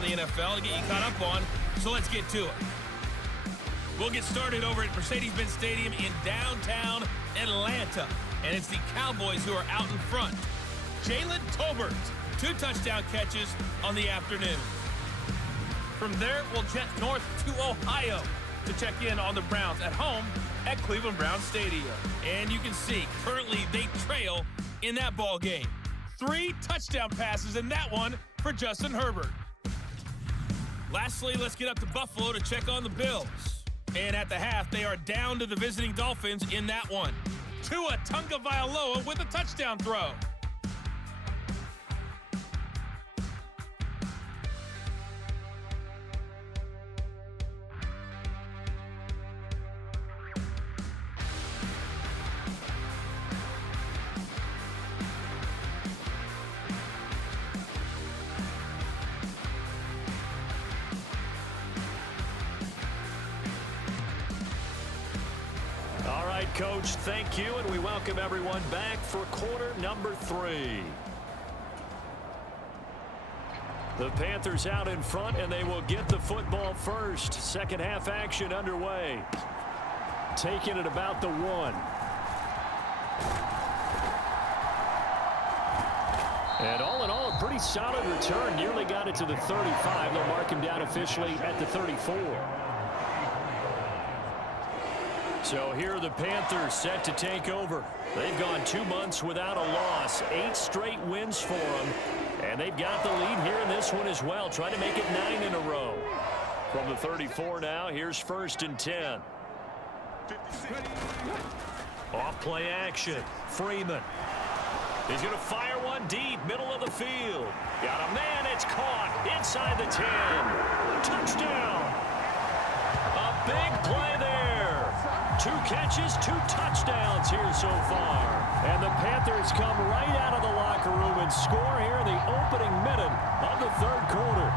around the NFL to get you caught up on, so let's get to it. We'll get started over at Mercedes-Benz Stadium in downtown Atlanta, and it's the Cowboys who are out in front. Jalen Tolbert, 2 touchdown catches on the afternoon. From there, we'll jet north to Ohio to check in on the Browns at home at Cleveland Browns Stadium. And you can see, currently they trail in that ball game. 3 touchdown passes in that one for Justin Herbert. Lastly, let's get up to Buffalo to check on the Bills. And at the half, they are down to the visiting Dolphins in that one. Tua Tagovailoa with a touchdown throw. All right, Coach, thank you, and we welcome everyone back for quarter number 3. The Panthers out in front, and they will get the football first. Second half action underway. Taking it about the 1. And all in all, a pretty solid return. Nearly got it to the 35. They'll mark him down officially at the 34. So here are the Panthers set to take over. They've gone 2 months without a loss. 8 straight wins for them. And they've got the lead here in this one as well, trying to make it 9 in a row. From the 34 now, here's 1st and 10. Off play action. Freeman. He's going to fire one deep, middle of the field. Got a man, it's caught inside the 10. Touchdown. A big play there. 2 catches, 2 touchdowns here so far. And the Panthers come right out of the locker room and score here in the opening minute of the 3rd quarter.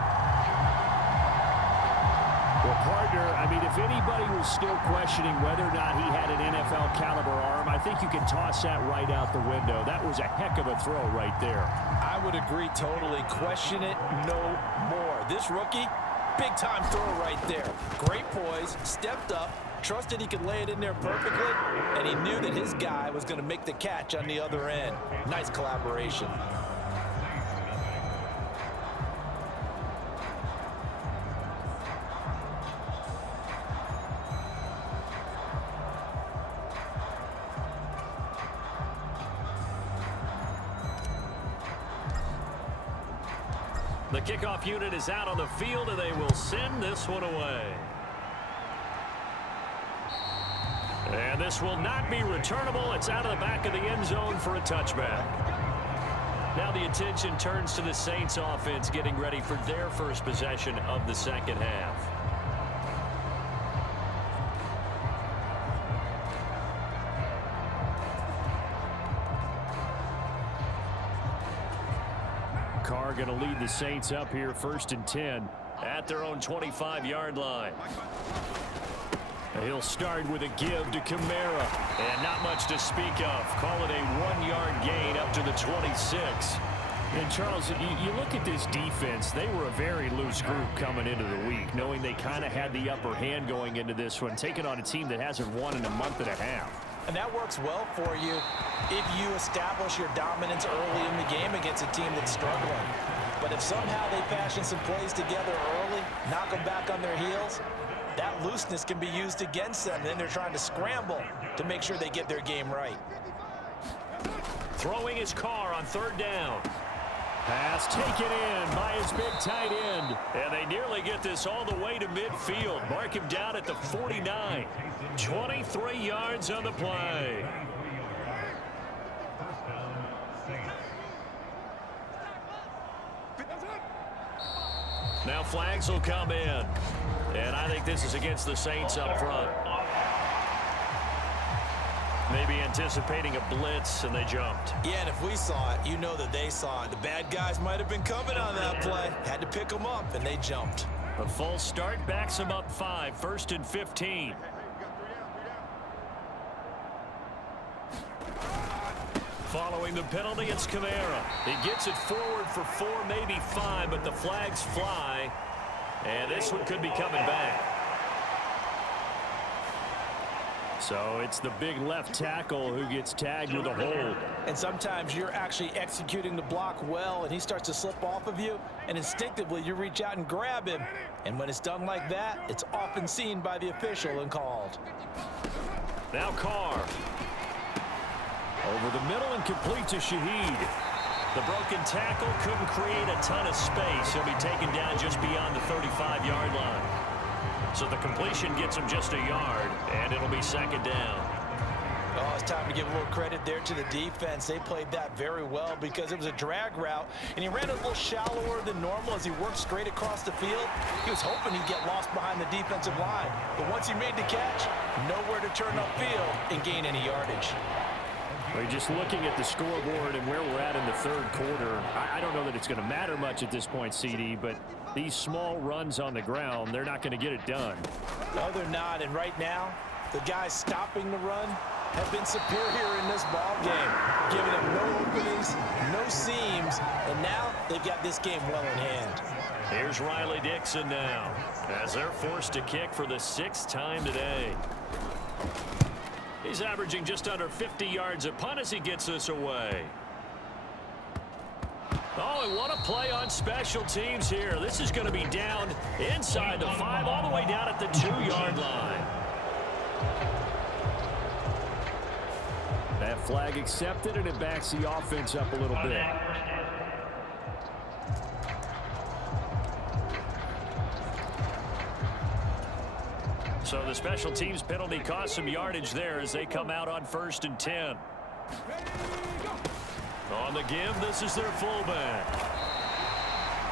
Well, partner, I mean, if anybody was still questioning whether or not he had an NFL caliber arm, I think you can toss that right out the window. That was a heck of a throw right there. I would agree totally. Question it no more. This rookie, big-time throw right there. Great poise, stepped up, trusted he could lay it in there perfectly, and he knew that his guy was going to make the catch on the other end. Nice collaboration. The kickoff unit is out on the field, and they will send this one away. And this will not be returnable. It's out of the back of the end zone for a touchback. Now the attention turns to the Saints offense getting ready for their first possession of the second half. Carr going to lead the Saints up here 1st and 10 at their own 25-yard line. He'll start with a give to Kamara. And not much to speak of. Call it a 1-yard gain up to the 26. And, Charles, you look at this defense. They were a very loose group coming into the week, knowing they kind of had the upper hand going into this one, taking on a team that hasn't won in a month and a half. And that works well for you if you establish your dominance early in the game against a team that's struggling. But if somehow they fashion some plays together early, knock them back on their heels, that looseness can be used against them. Then they're trying to scramble to make sure they get their game right. Throwing his Carr on 3rd down. Pass taken in by his big tight end. And they nearly get this all the way to midfield. Mark him down at the 49. 23 yards on the play. Now flags will come in. And I think this is against the Saints up front. Maybe anticipating a blitz, and they jumped. Yeah, and if we saw it, you know that they saw it. The bad guys might have been coming on that play. Had to pick them up, and they jumped. A false start backs them up 5. 1st and 15. Following the penalty, it's Kamara. He gets it forward for 4, maybe 5, but the flags fly. And this one could be coming back. So it's the big left tackle who gets tagged with a hold. And sometimes you're actually executing the block well, and he starts to slip off of you, and instinctively you reach out and grab him. And when it's done like that, it's often seen by the official and called. Now Carr. Over the middle and complete to Shaheed. The broken tackle couldn't create a ton of space. He'll be taken down just beyond the 35-yard line. So the completion gets him just a yard, and it'll be second down. Oh, it's time to give a little credit there to the defense. They played that very well because it was a drag route, and he ran a little shallower than normal as he worked straight across the field. He was hoping he'd get lost behind the defensive line, but once he made the catch, nowhere to turn upfield and gain any yardage. We're just looking at the scoreboard and where we're at in the third quarter. I don't know that it's going to matter much at this point, CD, but these small runs on the ground, they're not going to get it done. No, they're not, and right now, the guys stopping the run have been superior in this ball game, giving them no openings, no seams, and now they've got this game well in hand. Here's Riley Dixon now, as they're forced to kick for the 6th time today. He's averaging just under 50 yards a punt as he gets this away. Oh, and what a play on special teams here. This is going to be down inside the 5, all the way down at the 2-yard line. That flag accepted, and it backs the offense up a little bit. So the special teams penalty cost some yardage there as they come out on 1st and 10. On the give, this is their fullback.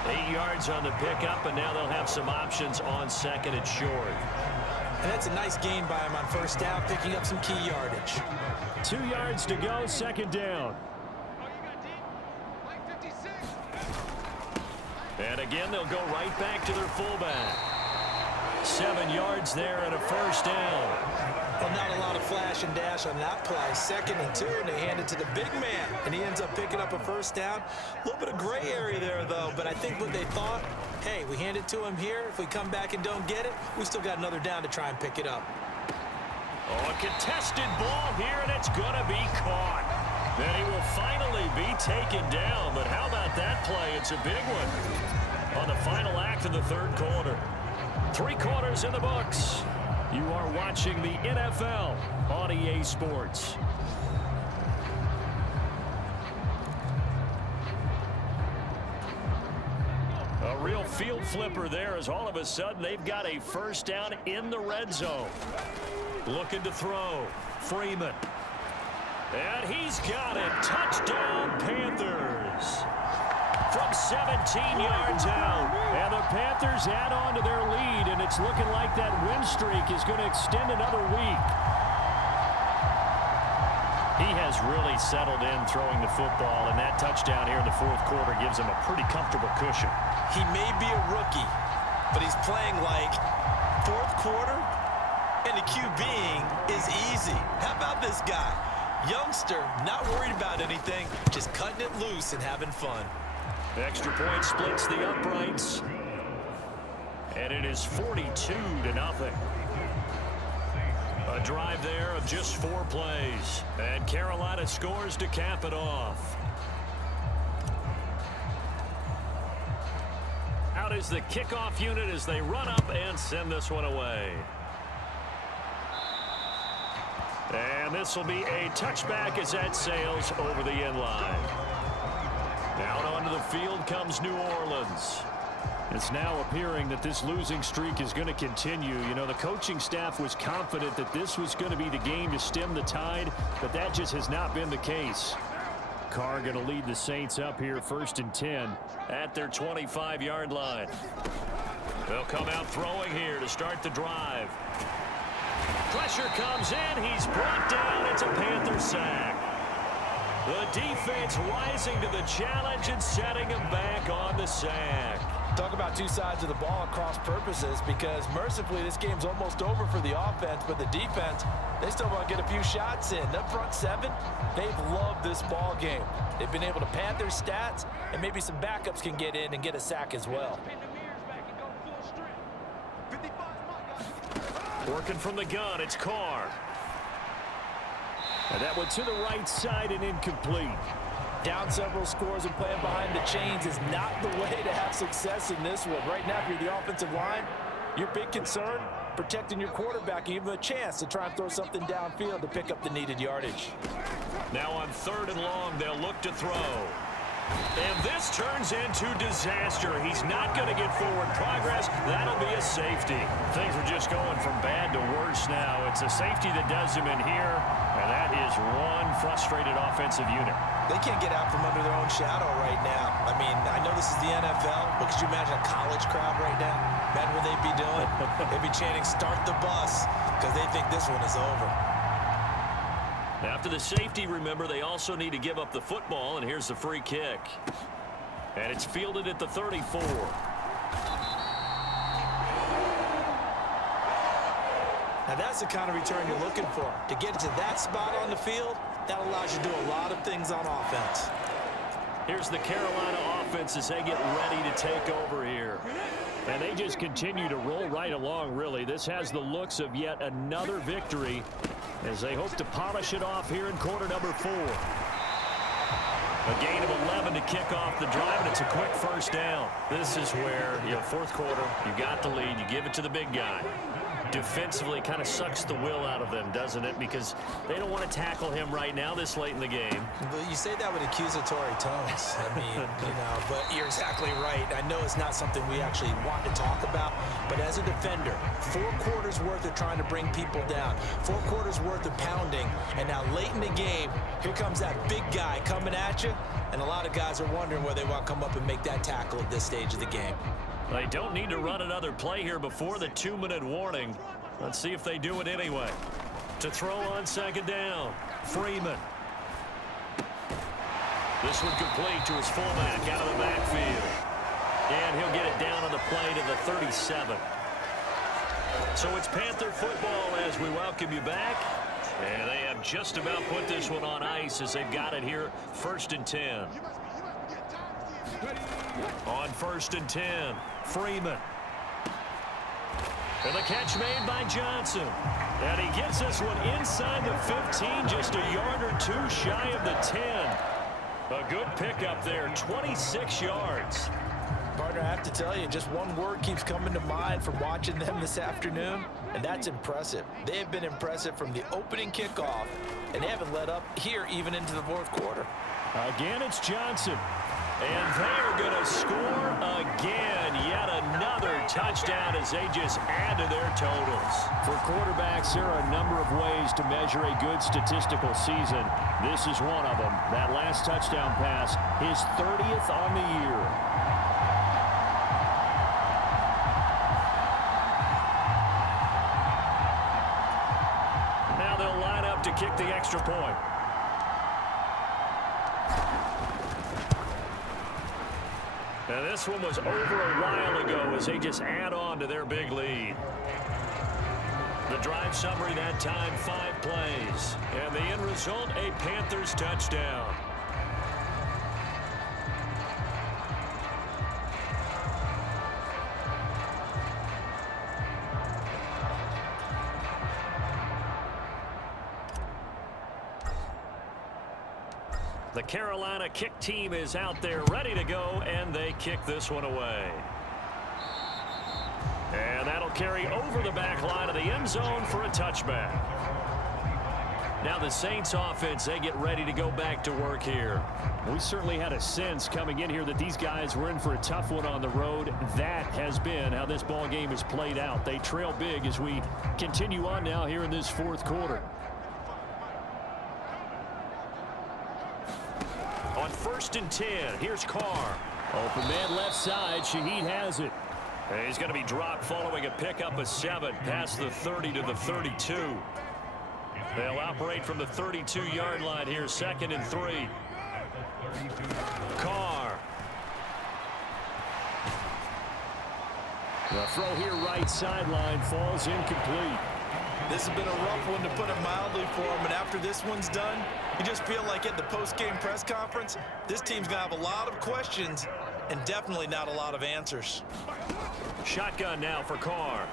8 yards on the pickup, and now they'll have some options on 2nd and short. And that's a nice gain by him on 1st down, picking up some key yardage. 2 yards to go, 2nd down. And again, they'll go right back to their fullback. 7 yards there and a 1st down. Well, not a lot of flash and dash on that play. 2nd and 2, and they hand it to the big man, and he ends up picking up a 1st down. A little bit of gray area there, though, but I think what they thought, hey, we hand it to him here. If we come back and don't get it, we still got another down to try and pick it up. Oh, a contested ball here, and it's going to be caught. Then he will finally be taken down, but how about that play? It's a big one on the final act of the 3rd quarter. 3 quarters in the books. You are watching the NFL on EA Sports. A real field flipper there as all of a sudden they've got a 1st down in the red zone. Looking to throw. Freeman. And he's got it. Touchdown, Panthers. From 17 yards out. And the Panthers add on to their lead, and it's looking like that win streak is going to extend another week. He has really settled in throwing the football, and that touchdown here in the 4th quarter gives him a pretty comfortable cushion. He may be a rookie, but he's playing like 4th quarter, and the QBing is easy. How about this guy? Youngster, not worried about anything, just cutting it loose and having fun. Extra point splits the uprights. And it is 42-0. A drive there of just 4 plays. And Carolina scores to cap it off. Out is the kickoff unit as they run up and send this one away. And this will be a touchback as that sails over the end line. Out onto the field comes New Orleans. It's now appearing that this losing streak is going to continue. You know, the coaching staff was confident that this was going to be the game to stem the tide, but that just has not been the case. Carr going to lead the Saints up here 1st and 10 at their 25-yard line. They'll come out throwing here to start the drive. Pressure comes in. He's brought down. It's a Panther sack. The defense rising to the challenge and setting him back on the sack. Talk about two sides of the ball at cross purposes, because mercifully this game's almost over for the offense, but the defense, they still want to get a few shots in. That front seven, they've loved this ball game. They've been able to pad their stats, and maybe some backups can get in and get a sack as well. Working from the gun, it's Carr. And that one to the right side and incomplete. Down several scores and playing behind the chains is not the way to have success in this one. Right now, if you're the offensive line, your big concern, protecting your quarterback, and give him a chance to try and throw something downfield to pick up the needed yardage. Now on 3rd and long, they'll look to throw. And this turns into disaster. He's not going to get forward progress. That'll be a safety. Things are just going from bad to worse now. It's a safety that does him in here, and that is one frustrated offensive unit. They can't get out from under their own shadow right now. I mean, I know this is the NFL, but could you imagine a college crowd right now? Imagine what they'd be doing. They'd be chanting, "Start the bus," because they think this one is over. After the safety, remember, they also need to give up the football, and here's the free kick. And it's fielded at the 34. Now that's the kind of return you're looking for. To get to that spot on the field, that allows you to do a lot of things on offense. Here's the Carolina offense as they get ready to take over here. And they just continue to roll right along, really. This has the looks of yet another victory as they hope to polish it off here in quarter number 4. A gain of 11 to kick off the drive, and it's a quick first down. This is where, fourth quarter, you got the lead, you give it to the big guy. Defensively kind of sucks the will out of them, doesn't it? Because they don't want to tackle him right now this late in the game. But you say that with accusatory tones. I mean, but you're exactly right. I know it's not something we actually want to talk about, but as a defender, 4 quarters worth of trying to bring people down, 4 quarters worth of pounding, and now late in the game, here comes that big guy coming at you, and a lot of guys are wondering whether they want to come up and make that tackle at this stage of the game. They don't need to run another play here before the 2-minute warning. Let's see if they do it anyway. To throw on 2nd down, Freeman. This one complete to his fullback out of the backfield. And he'll get it down on the play to the 37. So it's Panther football as we welcome you back. And they have just about put this one on ice as they've got it here, 1st and 10. On 1st and 10, Freeman. And the catch made by Johnson. And he gets this one inside the 15, just a yard or 2 shy of the 10. A good pickup there, 26 yards. Partner, I have to tell you, just one word keeps coming to mind from watching them this afternoon, and that's impressive. They have been impressive from the opening kickoff, and they haven't let up here even into the 4th quarter. Again, it's Johnson. And they're going to score again. Yet another touchdown as they just add to their totals. For quarterbacks, there are a number of ways to measure a good statistical season. This is one of them. That last touchdown pass, his 30th on the year. Now they'll line up to kick the extra point. Now this one was over a while ago as they just add on to their big lead. The drive summary that time, 5 plays. And the end result, a Panthers touchdown. The Carolina kick team is out there ready to go, and they kick this one away. And that'll carry over the back line of the end zone for a touchback. Now the Saints offense, they get ready to go back to work here. We certainly had a sense coming in here that these guys were in for a tough one on the road. That has been how this ball game has played out. They trail big as we continue on now here in this 4th quarter. On 1st and 10, here's Carr. Open man left side. Shaheed has it. And he's going to be dropped following a pickup of 7 past the 30 to the 32. They'll operate from the 32-yard line here, 2nd and 3. Carr. The throw here right sideline falls incomplete. This has been a rough one, to put it mildly, for him. And after this one's done, you just feel like at the post-game press conference, this team's going to have a lot of questions and definitely not a lot of answers. Shotgun now for Carr.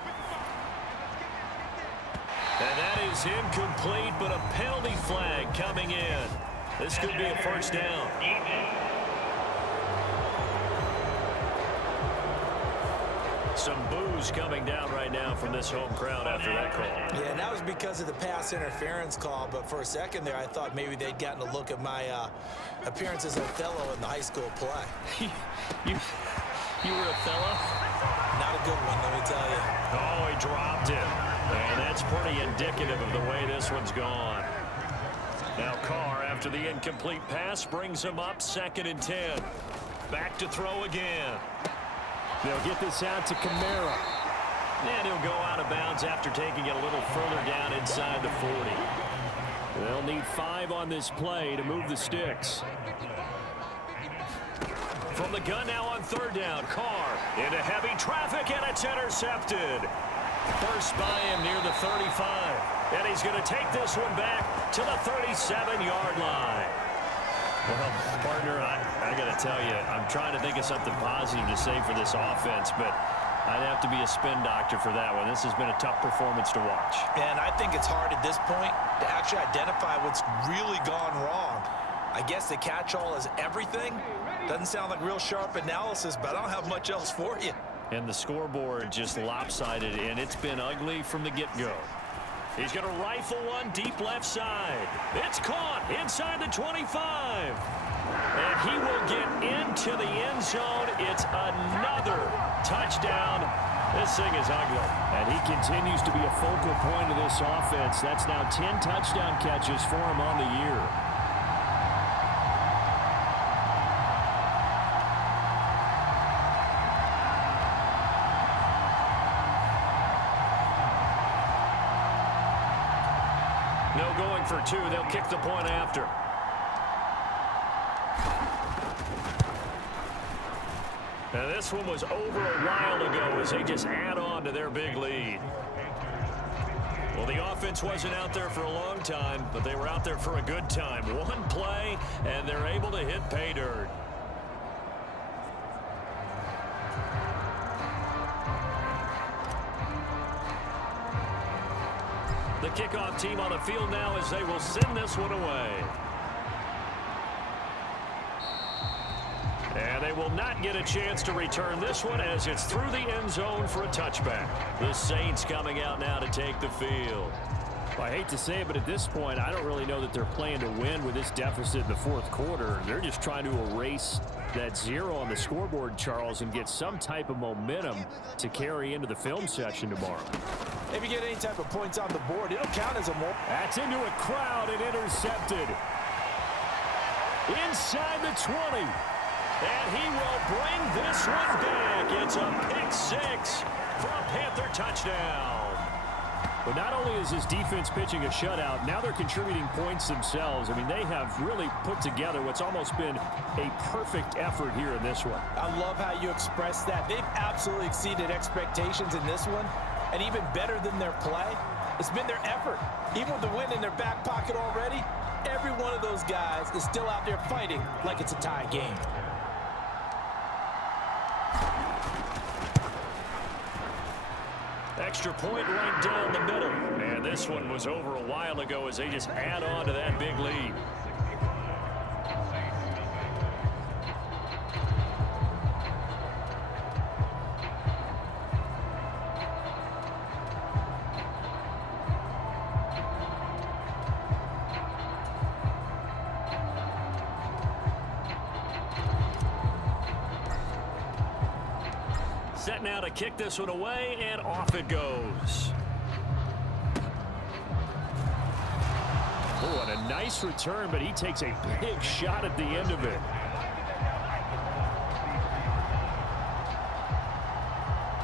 And that is incomplete, but a penalty flag coming in. This could be a first down. Some boos coming down right now from this home crowd after that call. Yeah, and that was because of the pass interference call. But for a second there, I thought maybe they'd gotten a look at my appearance as Othello in the high school play. you were Othello? Not a good one, let me tell you. Oh, he dropped it. And that's pretty indicative of the way this one's gone. Now Carr, after the incomplete pass, brings him up 2nd and 10. Back to throw again. They'll get this out to Kamara. And he'll go out of bounds after taking it a little further down inside the 40. They'll need 5 on this play to move the sticks. From the gun now on 3rd down. Carr into heavy traffic, and it's intercepted. First by him near the 35. And he's going to take this one back to the 37-yard line. Well, partner, I got to tell you, I'm trying to think of something positive to say for this offense, but I'd have to be a spin doctor for that one. This has been a tough performance to watch. And I think it's hard at this point to actually identify what's really gone wrong. I guess the catch-all is everything. Doesn't sound like real sharp analysis, but I don't have much else for you. And the scoreboard just lopsided, and it's been ugly from the get-go. He's going to rifle one deep left side. It's caught inside the 25. And he will get into the end zone. It's another touchdown. This thing is ugly. And he continues to be a focal point of this offense. That's now 10 touchdown catches for him on the year. No going for 2. They'll kick the point after. Now this one was over a while ago as they just add on to their big lead. Well, the offense wasn't out there for a long time, but they were out there for a good time. One play, and they're able to hit pay dirt. The kickoff team on the field now as they will send this one away. And they will not get a chance to return this one as it's through the end zone for a touchback. The Saints coming out now to take the field. Well, I hate to say it, but at this point, I don't really know that they're playing to win with this deficit in the 4th quarter. They're just trying to erase that 0 on the scoreboard, Charles, and get some type of momentum to carry into the film session tomorrow. If you get any type of points on the board, it'll count as a more. That's into a crowd and intercepted. Inside the 20. And he will bring this one back. It's a pick 6 for a Panther touchdown. But not only is this defense pitching a shutout, now they're contributing points themselves. I mean, they have really put together what's almost been a perfect effort here in this one. I love how you express that. They've absolutely exceeded expectations in this one. And even better than their play, it's been their effort. Even with the win in their back pocket already, every one of those guys is still out there fighting like it's a tie game. Extra point right down the middle. And this one was over a while ago as they just add on to that big lead. Set now to kick this one away, and off it goes. Oh, and a nice return, but he takes a big shot at the end of it.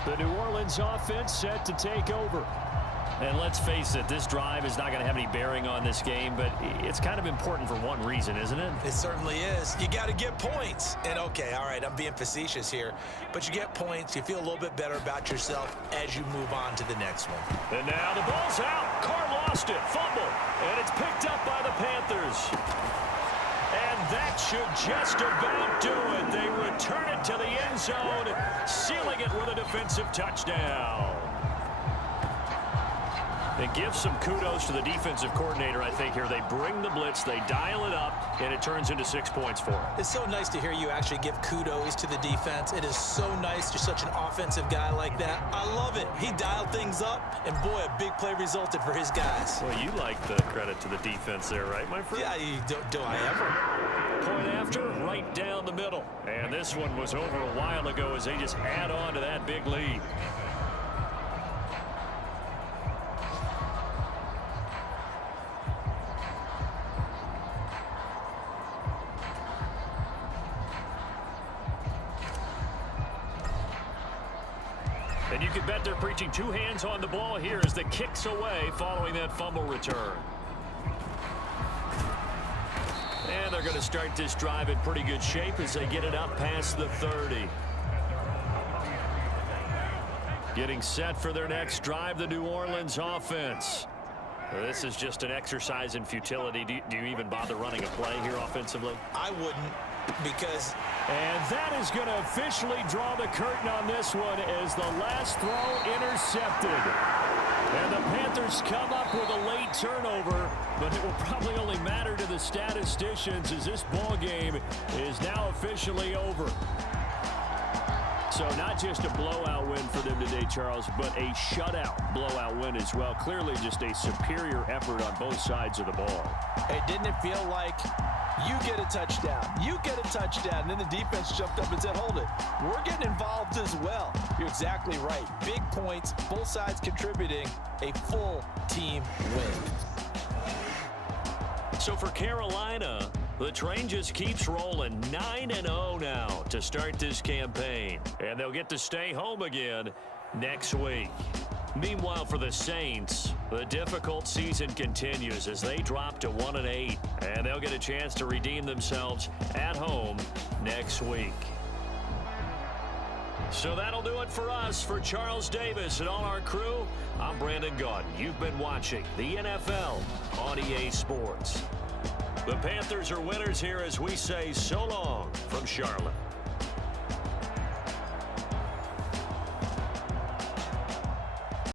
The New Orleans offense set to take over. And let's face it, this drive is not going to have any bearing on this game, but it's kind of important for one reason, isn't it? It certainly is. You got to get points. And, okay, all right, I'm being facetious here, but you get points. You feel a little bit better about yourself as you move on to the next one. And now the ball's out. Carr lost it. Fumble. And it's picked up by the Panthers. And that should just about do it. They return it to the end zone, sealing it with a defensive touchdown. And give some kudos to the defensive coordinator, I think, here. They bring the blitz, they dial it up, and it turns into 6 points for them. It's so nice to hear you actually give kudos to the defense. It is so nice. You're such an offensive guy like that. I love it. He dialed things up, and boy, a big play resulted for his guys. Well, you like the credit to the defense there, right, my friend? Yeah, do I ever? Point after, right down the middle. And this one was over a while ago as they just add on to that big lead. And you can bet they're preaching two hands on the ball here as the kick's away following that fumble return. And they're going to start this drive in pretty good shape as they get it up past the 30. Getting set for their next drive, the New Orleans offense. This is just an exercise in futility. Do you even bother running a play here offensively? I wouldn't, because... And that is going to officially draw the curtain on this one as the last throw intercepted. And the Panthers come up with a late turnover, but it will probably only matter to the statisticians as this ball game is now officially over. So not just a blowout win for them today, Charles, but a shutout blowout win as well. Clearly just a superior effort on both sides of the ball. Hey, didn't it feel like you get a touchdown, you get a touchdown, and then the defense jumped up and said, hold it, we're getting involved as well. You're exactly right. Big points, both sides contributing, a full team win. So for Carolina, the train just keeps rolling. 9-0 now to start this campaign. And they'll get to stay home again next week. Meanwhile, for the Saints, the difficult season continues as they drop to 1-8. And they'll get a chance to redeem themselves at home next week. So that'll do it for us. For Charles Davis and all our crew, I'm Brandon Gaudin. You've been watching the NFL on EA Sports. The Panthers are winners here as we say so long from Charlotte.